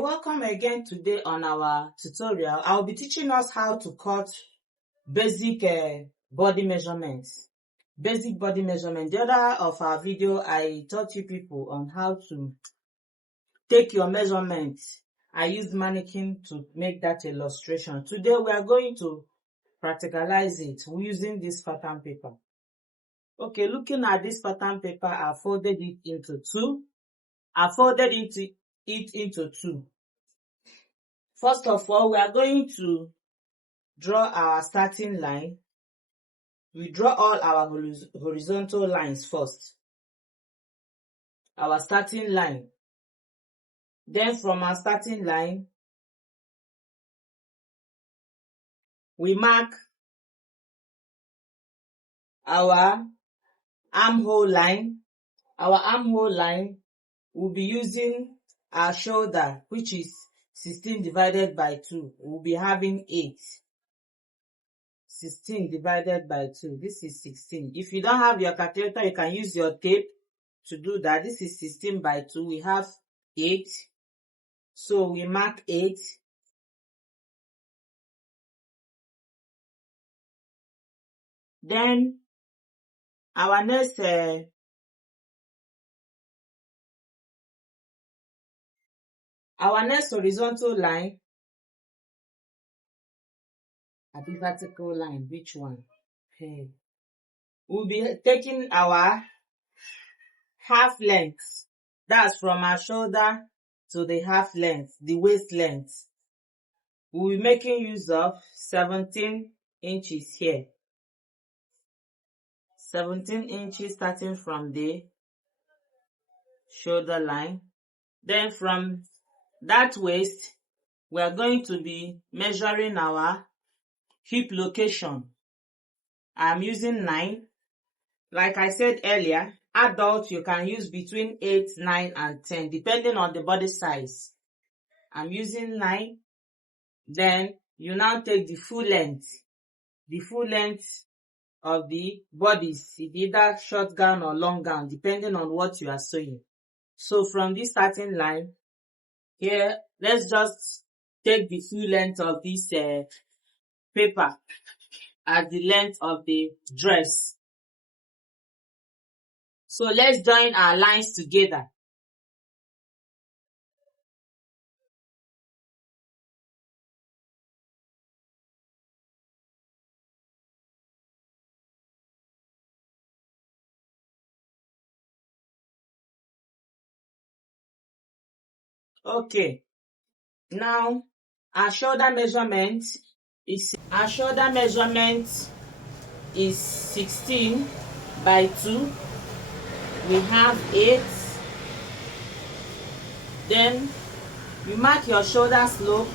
Welcome again today on our tutorial. I'll be teaching us how to cut basic body measurements. Basic body measurement. The other of our video, I taught you people on how to take your measurements. I used mannequin to make that illustration. Today we are going to practicalize it using this pattern paper. Okay, looking at this pattern paper, I folded it into two. First of all, we are going to draw our starting line. We draw all our horizontal lines first. Our starting line. Then from our starting line, we mark our armhole line. Our armhole line will be using our shoulder, which is 16 divided by 2. We'll be having 8. 16 divided by 2. This is 16. If you don't have your calculator, you can use your tape to do that. This is 16 by 2. We have 8. So we mark 8. Then our next horizontal line, the vertical line, which one? Okay. We'll be taking our half length. That's from our shoulder to the half length, the waist length. We'll be making use of 17 inches here. 17 inches starting from the shoulder line. Then from that waist, we are going to be measuring our hip location. I'm using 9. Like I said earlier, adult you can use between 8, 9 and 10 depending on the body size. I'm using 9. Then you now take the full length. The full length of the bodies, either short gown or long gown, depending on what you are sewing. So from this starting line, here, let's just take the full length of this paper as the length of the dress. So let's join our lines together. Okay. Now our shoulder measurement is 16 by 2. We have 8. Then you mark your shoulder slope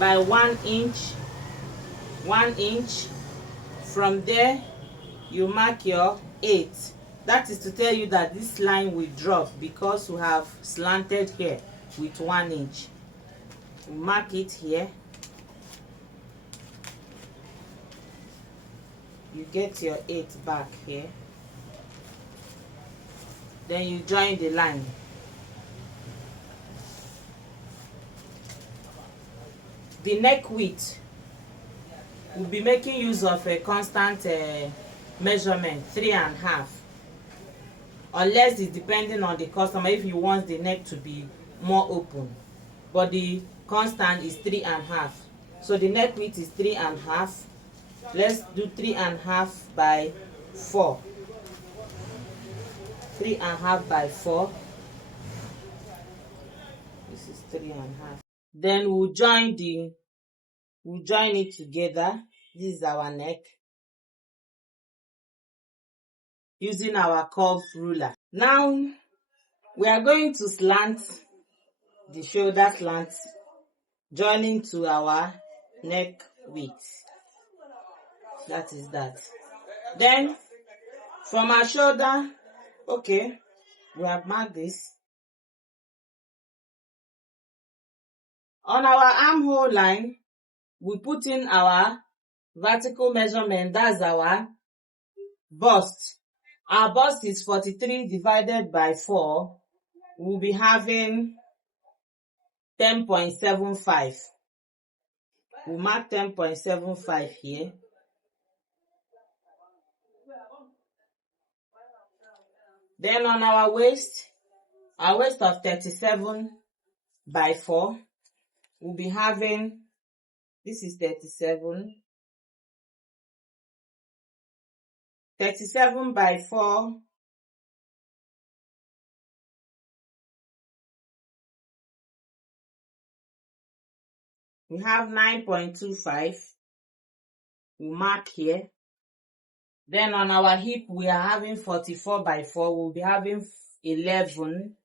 by 1 inch. 1 inch. From there, you mark your 8. That is to tell you that this line will drop because we have slanted here with 1 inch. You mark it here. You get your 8 back here. Then you join the line. The neck width, we'll be making use of a constant measurement, 3.5. Unless it's depending on the customer, if you want the neck to be more open. But the constant is 3.5. So the neck width is 3.5. Let's do 3.5 by 4. 3.5 by 4. This is 3.5. Then we'll join it together. This is our neck. Using our curved ruler. Now we are going to slant the shoulder slant, joining to our neck width. That is that. Then from our shoulder, okay, we have marked this. On our armhole line, we put in our vertical measurement. That's our bust. Our bust is 43 divided by 4. We'll be having 10.75. We'll mark 10.75 here. Then on our waist of 37/4, we'll be having, this is 37/4, we have 9.25, we'll mark here. Then on our hip, we are having 44/4, we'll be having 11.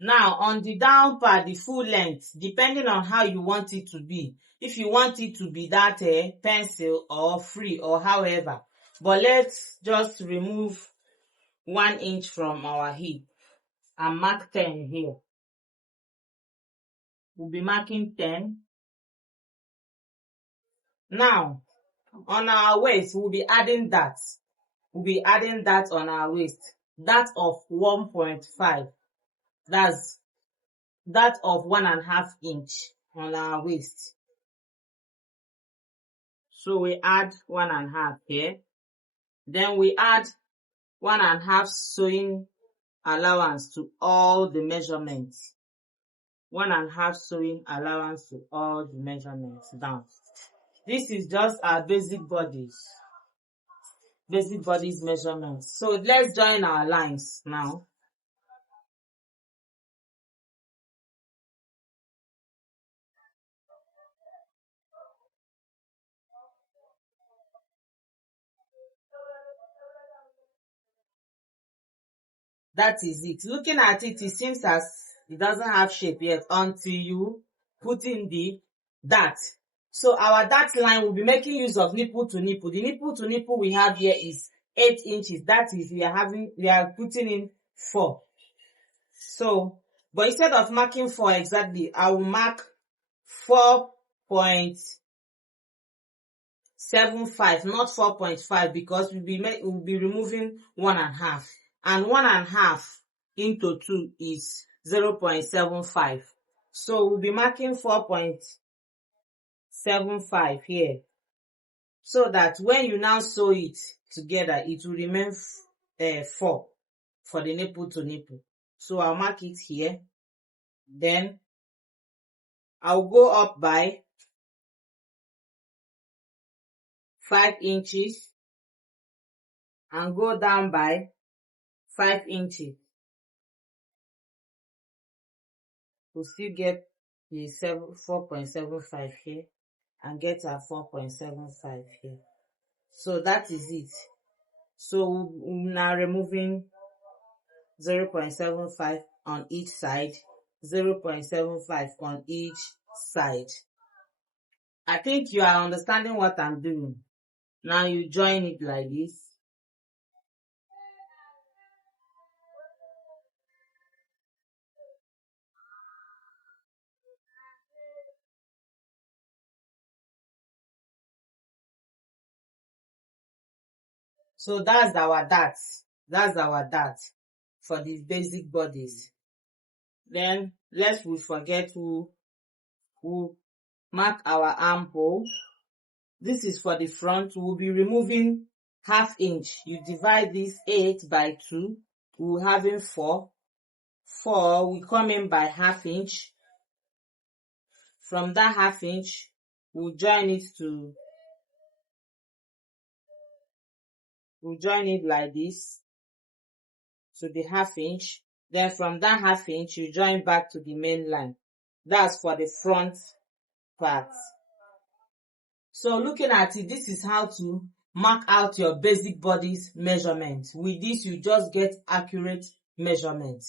Now on the down part, the full length, depending on how you want it to be. If you want it to be that pencil or free or however. But let's just remove 1 inch from our hip and mark 10 here. We'll be marking 10. Now on our waist, we'll be adding that. We'll be adding that on our waist. That of 1.5. That's that of 1.5 inch on our waist. So we add 1.5 here. Then we add 1.5 sewing allowance to all the measurements. 1.5 sewing allowance to all the measurements down. This is just our basic bodies measurements. So let's join our lines now. That is it. Looking at it, it seems as it doesn't have shape yet until you put in the dart. So our dart line will be making use of nipple to nipple. The nipple to nipple we have here is 8 inches. That is, we are putting in 4. So, but instead of marking 4 exactly, I will mark 4.75, not 4.5, because we'll be removing 1.5. And 1.5 into 2 is 0.75. So we'll be marking 4.75 here. So that when you now sew it together, it will remain 4 for the nipple to nipple. So I'll mark it here. Then I'll go up by 5 inches and go down by 5 inches. We'll still get the 4.75 here and get our 4.75 here. So that is it. So we're now removing 0.75 on each side, 0.75 on each side. I think you are understanding what I'm doing. Now you join it like this. So that's our dart. That's our dart for these basic bodies. Then lest we forget, we'll mark our armhole. This is for the front. We'll be removing 1/2 inch. You divide this 8 by 2. We're having 4. 4, we come in by 1/2 inch. From that 1/2 inch, we'll join it like this to the 1/2 inch. Then from that 1/2 inch, you join back to the main line. That's for the front part. So looking at it, this is how to mark out your basic bodies measurement. With this, you just get accurate measurement.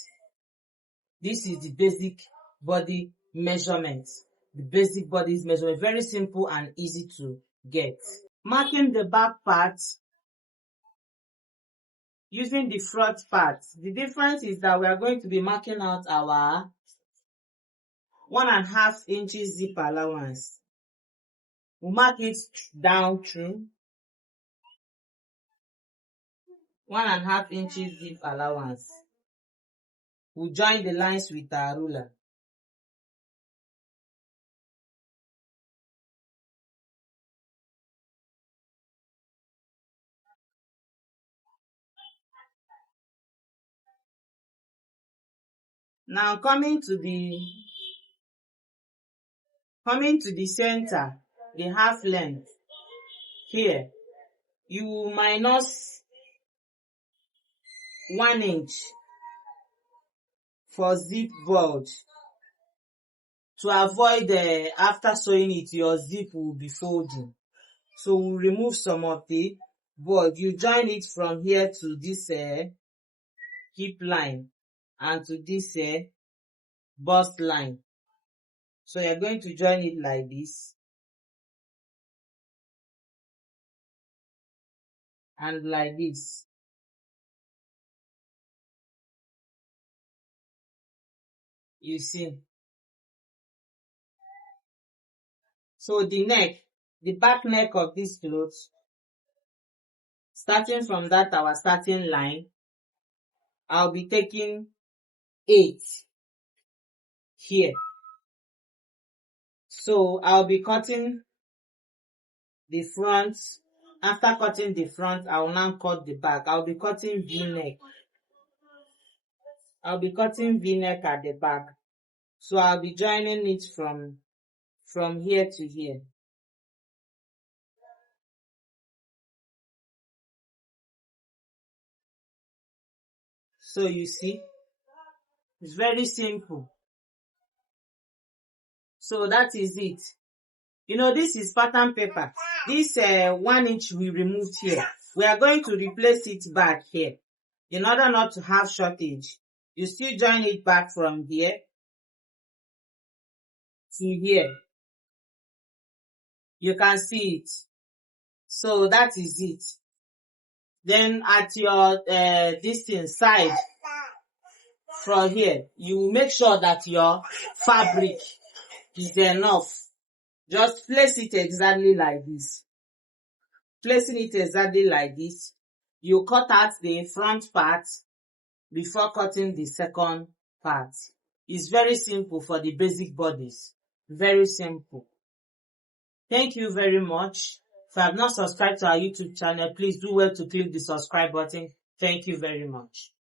This is the basic body measurement. The basic bodies measurement. Very simple and easy to get. Marking the back part using the front part. The difference is that we are going to be marking out our 1.5 inches zip allowance. We'll mark it down through 1.5 inches zip allowance. We'll join the lines with our ruler. Now coming to the center, the half length here, you minus 1 inch for zip bulge to avoid after sewing it your zip will be folding. So we'll remove some of the bulge. You join it from here to this hip line and to this bust line. So you're going to join it like this and like this. You see. So the neck, the back neck of this clothes, starting from that our starting line, I'll be taking 8 here. So I'll be cutting the front. After cutting the front, I will now cut the back. I'll be cutting V-neck. I'll be cutting V-neck at the back. So I'll be joining it from here to here. So you see, it's very simple. So that is it. You know, this is pattern paper. This 1 inch we removed here, we are going to replace it back here. In order not to have shortage, you still join it back from here to here. You can see it. So that is it. Then at your distance side from here, you make sure that your fabric is enough. Just place it exactly like this. Placing it exactly like this, you cut out the front part before cutting the second part. It's very simple for the basic bodies. Very simple. Thank you very much. If you have not subscribed to our YouTube channel, please do well to click the subscribe button. Thank you very much.